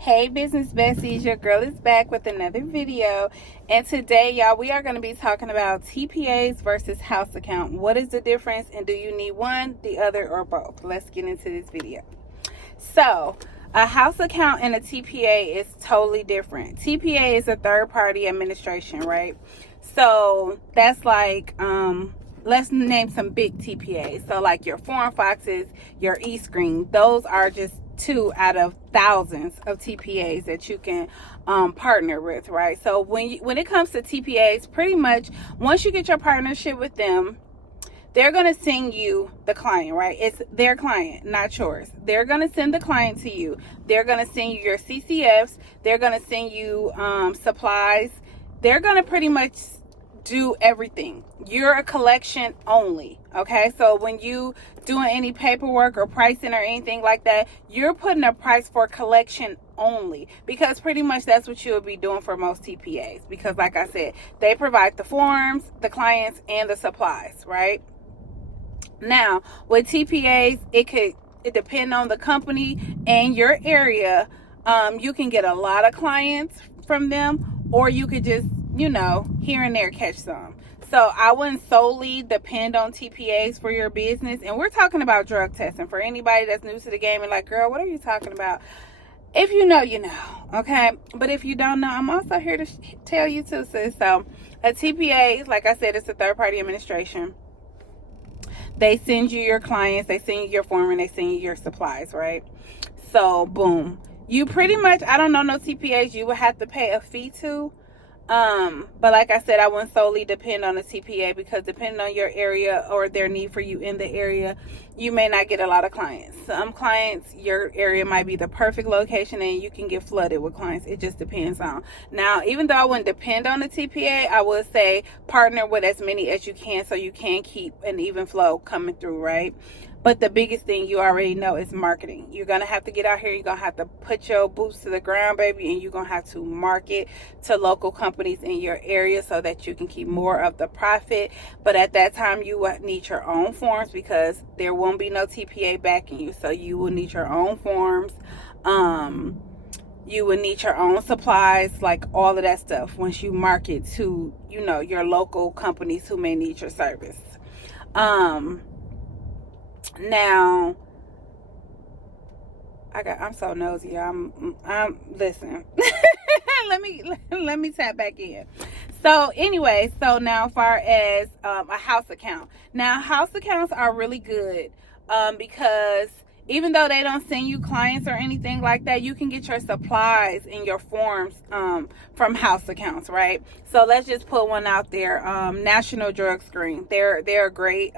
Hey Business Besties, your girl is back with another video, and today y'all we are going to be talking about TPAs versus house account. What is the difference, and do you need one, the other, or both? Let's get into this video. So a house account and a TPA is totally different. TPA is a third party administration, right? So that's like let's name some big TPAs. So like your Foreign Foxes, your eScreen, those are just two out of thousands of TPAs that you can partner with, right? So when it comes to TPAs, pretty much once you get your partnership with them, they're going to send you the client, right? It's their client, not yours. They're going to send the client to you. They're going to send you your CCFs. They're going to send you supplies. They're going to pretty much do everything. You're a collection only, okay? So when you doing any paperwork or pricing or anything like that, you're putting a price for collection only, because pretty much that's what you would be doing for most TPAs, because like I said, they provide the forms, the clients, and the supplies, right? Now with TPAs, it depend on the company and your area. You can get a lot of clients from them, or you could just, here and there catch some. So I wouldn't solely depend on TPAs for your business. And we're talking about drug testing for anybody that's new to the game and like, girl, what are you talking about? If you know, you know, okay? But if you don't know, I'm also here to tell you too, sis. So a TPA, like I said, it's a third-party administration. They send you your clients, they send you your form, and they send you your supplies, right? So boom, you pretty much, I don't know no TPAs you would have to pay a fee to. But like I said, I wouldn't solely depend on a TPA, because depending on your area or their need for you in the area, you may not get a lot of clients. Some clients, your area might be the perfect location and you can get flooded with clients. It just depends on. Now, even though I wouldn't depend on the TPA, I would say partner with as many as you can so you can keep an even flow coming through, right? But the biggest thing you already know is marketing. You're going to have to get out here. You're going to have to put your boots to the ground, baby. And you're going to have to market to local companies in your area so that you can keep more of the profit. But at that time, you will need your own forms, because there won't be no TPA backing you. So you will need your own forms. You will need your own supplies, like all of that stuff, once you market to, your local companies who may need your service. Now, I'm so nosy. I'm listen. let me tap back in. So anyway, so now as far as a house account. Now house accounts are really good because even though they don't send you clients or anything like that, you can get your supplies and your forms from house accounts, right? So let's just put one out there. National Drug Screen. They're a great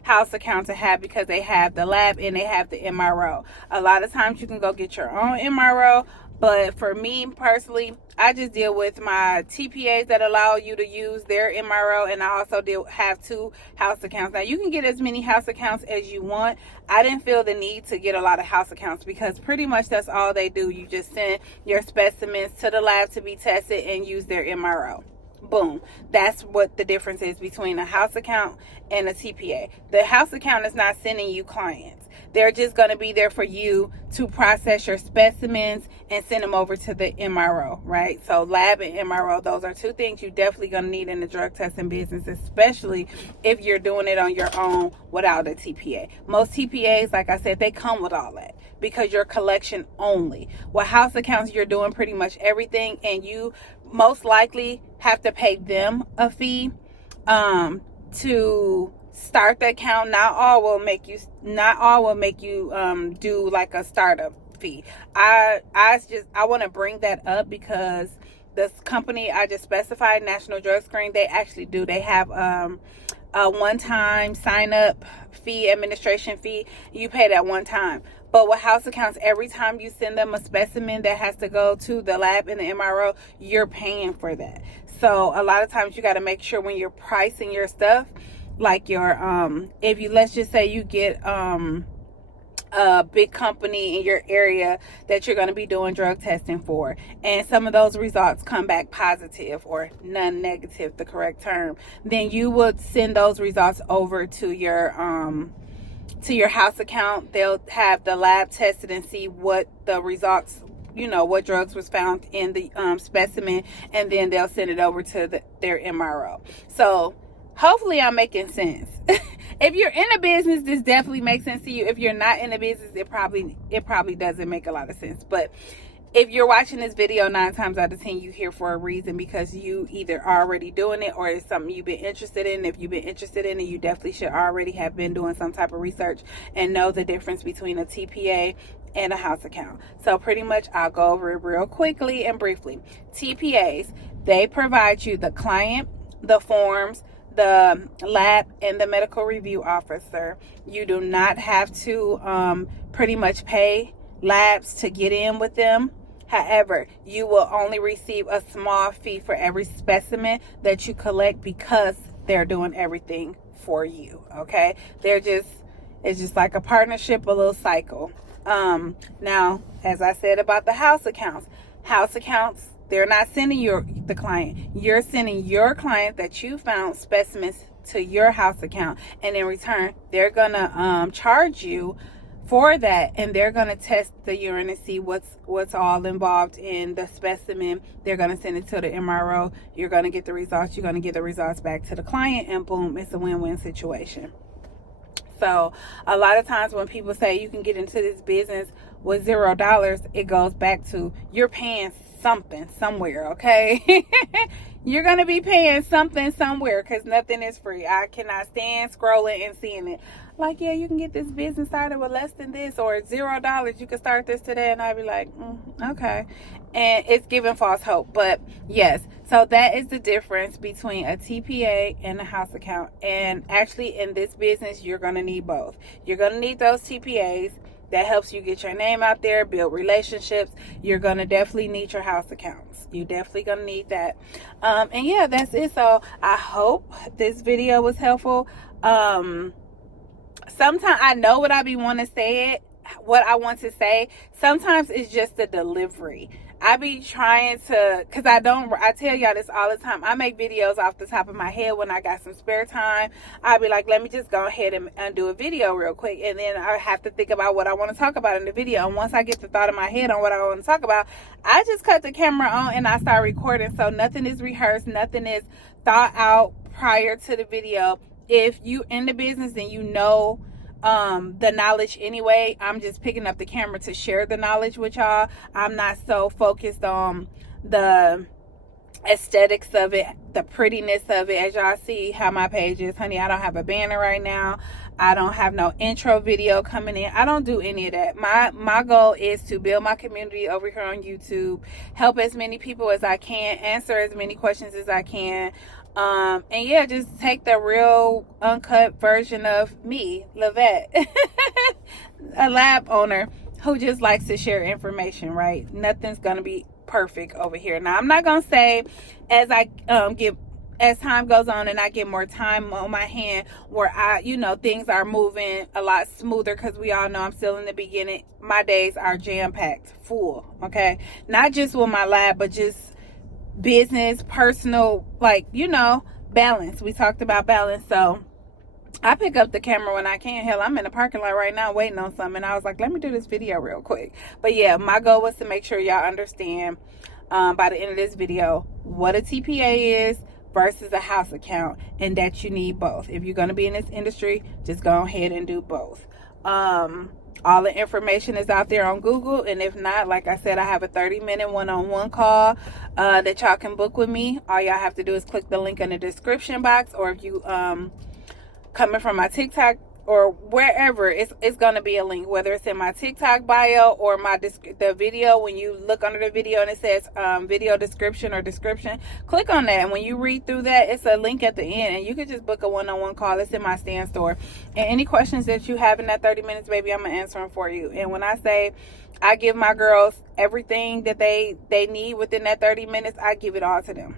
house account to have, because they have the lab and they have the MRO. A lot of times you can go get your own MRO. But for me personally, I just deal with my TPAs that allow you to use their MRO, and I also have two house accounts. Now, you can get as many house accounts as you want. I didn't feel the need to get a lot of house accounts, because pretty much that's all they do. You just send your specimens to the lab to be tested and use their MRO. Boom. That's what the difference is between a house account and a TPA. The house account is not sending you clients. They're just going to be there for you to process your specimens and send them over to the MRO, right? So lab and MRO, those are two things you're definitely going to need in the drug testing business, especially if you're doing it on your own without a TPA. Most TPAs, like I said, they come with all that, because you're collection only. With house accounts, you're doing pretty much everything, and you most likely have to pay them a fee to start the account. Not all will make you do like a startup fee. I want to bring that up, because this company I just specified, National Drug Screen, they actually do. They have a one-time sign-up fee, administration fee. You pay that one time. But with house accounts, every time you send them a specimen that has to go to the lab and the MRO, you're paying for that. So a lot of times you got to make sure when you're pricing your stuff, like your if you, let's just say you get a big company in your area that you're going to be doing drug testing for, and some of those results come back positive or non-negative, the correct term, then you would send those results over to your house account. They'll have the lab tested and see what the results what drugs was found in the specimen, and then they'll send it over to their MRO. So hopefully I'm making sense. If you're in a business, this definitely makes sense to you. If you're not in a business, it probably doesn't make a lot of sense. But if you're watching this video, 9 times out of 10, you're here for a reason, because you either already doing it or it's something you've been interested in. If you've been interested in it, you definitely should already have been doing some type of research and know the difference between a TPA and a house account. So pretty much I'll go over it real quickly and briefly. TPAs, they provide you the client, the forms, the lab, and the medical review officer. You do not have to pretty much pay labs to get in with them. However, you will only receive a small fee for every specimen that you collect, because they're doing everything for you. Okay, it's just like a partnership, a little cycle. Now, as I said about the house accounts, they're not sending the client. You're sending your client that you found specimens to your house account, and in return, they're gonna charge you for that, and they're gonna test the urine and see what's all involved in the specimen. They're gonna send it to the MRO. You're gonna get the results. You're gonna get the results back to the client, and boom, it's a win-win situation. So a lot of times when people say you can get into this business with $0, it goes back to you're paying something somewhere. Okay. You're going to be paying something somewhere, because nothing is free. I cannot stand scrolling and seeing it like, yeah, you can get this business started with less than this, or $0, you can start this today. And I'd be like, okay. And it's giving false hope. But yes, so that is the difference between a TPA and a house account. And actually in this business, you're going to need both. You're going to need those TPAs. That helps you get your name out there, build relationships. You're going to definitely need your house accounts. You're definitely going to need that. And yeah, that's it. So I hope this video was helpful. Sometimes I know what I be wanting to say what I want to say. Sometimes it's just the delivery. I be trying to, because I tell y'all this all the time. I make videos off the top of my head when I got some spare time. I be like, let me just go ahead and do a video real quick. And then I have to think about what I want to talk about in the video. And once I get the thought in my head on what I want to talk about, I just cut the camera on and I start recording. So nothing is rehearsed. Nothing is thought out prior to the video. If you in the business and you know the knowledge anyway, I'm just picking up the camera to share the knowledge with y'all. I'm not so focused on the aesthetics of it, the prettiness of it. As y'all see how my page is, honey, I don't have a banner right now. I don't have no intro video coming in. I don't do any of that. My goal is to build my community over here on YouTube, help as many people as I can, answer as many questions as I can. And yeah, just take the real uncut version of me, Lavette, a lab owner who just likes to share information, right? Nothing's going to be perfect over here. Now, I'm not going to say as time goes on and I get more time on my hand where things are moving a lot smoother, because we all know I'm still in the beginning. My days are jam-packed, full, okay? Not just with my lab, but just business, personal, balance. We talked about balance. So I pick up the camera when I can. Hell, I'm in the parking lot right now waiting on something. And I was like, let me do this video real quick. But yeah, my goal was to make sure y'all understand by the end of this video what a TPA is versus a house account, and that you need both. If you're going to be in this industry, just go ahead and do both. All the information is out there on Google, and if not, like I said, I have a 30-minute one-on-one call that y'all can book with me. All y'all have to do is click the link in the description box, or if you coming from my TikTok or wherever, it's going to be a link, whether it's in my TikTok bio or the video. When you look under the video and it says video description or description, click on that, and when you read through that, it's a link at the end, and you can just book a one-on-one call. It's in my stand store, and any questions that you have in that 30 minutes, baby, I'm gonna answer them for you. And when I say I give my girls everything that they need within that 30 minutes, I give it all to them.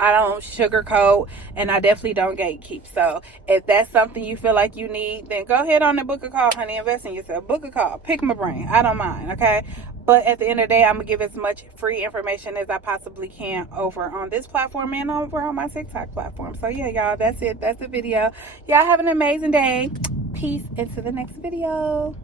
I don't sugarcoat, and I definitely don't gatekeep. So if that's something you feel like you need, then go ahead on and book a call, honey. Invest in yourself. Book a call. Pick my brain. I don't mind, okay? But at the end of the day, I'm going to give as much free information as I possibly can over on this platform and over on my TikTok platform. So yeah, y'all, that's it. That's the video. Y'all have an amazing day. Peace. Into the next video.